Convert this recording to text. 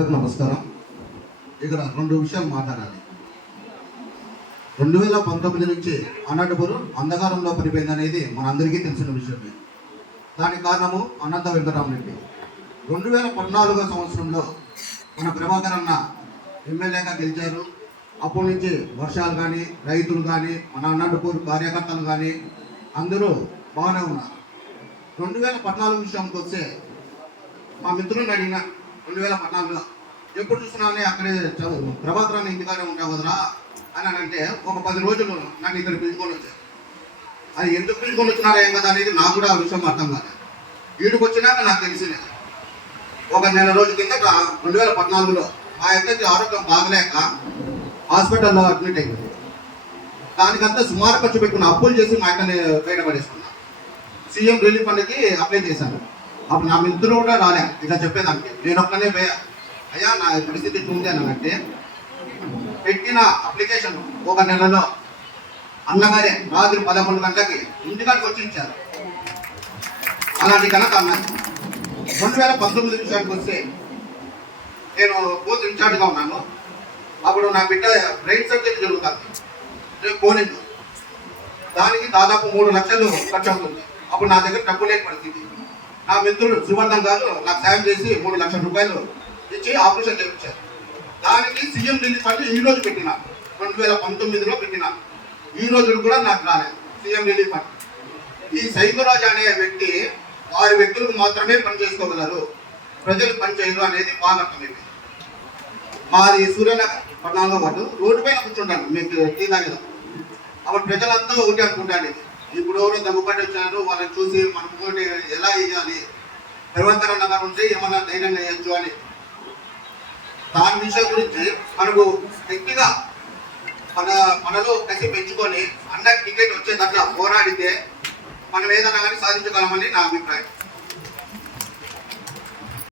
నమస్కారం. ఇక్కడ రెండు విషయాలు మాట్లాడాలి. 2019 నుంచి అనంతపురం అంధకారంలో పడిపోయింది అనేది మనందరికీ తెలిసిన విషయమే. దానికి కారణము అనంత వెంకటరామరెడ్డి. 2014 సంవత్సరంలో మన ప్రభాకర్ అన్న ఎమ్మెల్యేగా గెలిచారు. అప్పటి నుంచి వర్షాలు కానీ, రైతులు కానీ, మన అనంతపూర్ కార్యకర్తలు కానీ అందరూ బాగానే ఉన్నారు. 2014 విషయానికి వస్తే మా మిత్రులను అడిగిన 2014లో ఎప్పుడు చూసినా అక్కడే ప్రభాకర్ అన్న ఇంటికానే ఉంటావు కదరా అని అంటే ఒక 10 రోజులు నాకు ఇక్కడ పిలుచుకొని వచ్చారు. అది ఎందుకు పిలుచుకొని వచ్చినారా ఏం కదా అనేది నాకు కూడా ఆ విషయం అర్థం కాదు. వీడికి వచ్చినాక నాకు తెలిసింది. ఒక నెల రోజుల కింద 2014లో ఆ అక్కకి ఆరోగ్యం బాగలేక హాస్పిటల్లో అడ్మిట్ అయింది. దానికంతా సుమారు ఖర్చు పెట్టుకున్న అప్పులు చేసి మా అక్కని బయటపడేసుకున్నా. సీఎం రిలీఫ్ ఫండ్కి అప్లై చేశాను. అప్పుడు నా మిత్రులు కూడా రాలే ఇలా చెప్పేదానికి. నేను ఒక్కనే పోయా, అయ్యా నా పరిస్థితి చూంది అని అంటే పెట్టిన అప్లికేషన్ ఒక నెలలో అన్నగారే రాత్రి 11 గంటలకి ఇంటికాడికి వచ్చి ఇచ్చారు. అలాంటి కనుక అన్నారు. 2019 విషయానికి వస్తే నేను బూత్ ఇన్ఛార్జ్గా ఉన్నాను. అప్పుడు నా బిడ్డ బ్రెయిన్ సర్జరీ జరుగుతుంది, రేపు పోలేదు. దానికి దాదాపు 3 లక్షలు ఖర్చు అవుతుంది. అప్పుడు నా దగ్గర డబ్బు లేని పరిస్థితి. నా మిత్రుడు సువర్ధన్ గారు నాకు సాయం చేసి 3 లక్షల రూపాయలు ఇచ్చి ఆపరేషన్ చేయించారు. దానికి సీఎం రిలీఫ్ ఫండ్ ఈ రోజు పెట్టినా, 2019లో పెట్టినా. ఈ రోజు కూడా నాకు రాలేదు సీఎం రిలీఫ్ ఫండ్. ఈ సైకోరాజు అనే వ్యక్తి వారి వ్యక్తులకు మాత్రమే పని చేసుకోగలరు, ప్రజలకు పని చేయరు అనేది బాగా అర్థమైంది. మాది సూర్యనగర్ పట్టణంలో పాటు రోడ్డు పైన కూర్చుంటాను మీకు టీ తాగేదా. అప్పుడు ప్రజలంతా ఒకటి అనుకుంటాను, ఇప్పుడు ఎవరో దగ్గుపట్టి వచ్చారు వాళ్ళని చూసి మనం ఎలా వేయాలి, ప్రభాకర్ అన్న గారు ఉంటే ఏమన్నా ధైర్యంగా వేయచ్చు అని. దాని విషయం గురించి మనకు వ్యక్తిగా మనలో కసి పెంచుకొని అన్నకి టికెట్ వచ్చేటట్లా పోరాడితే మనం ఏదన్నా కానీ సాధించగలమని నా అభిప్రాయం.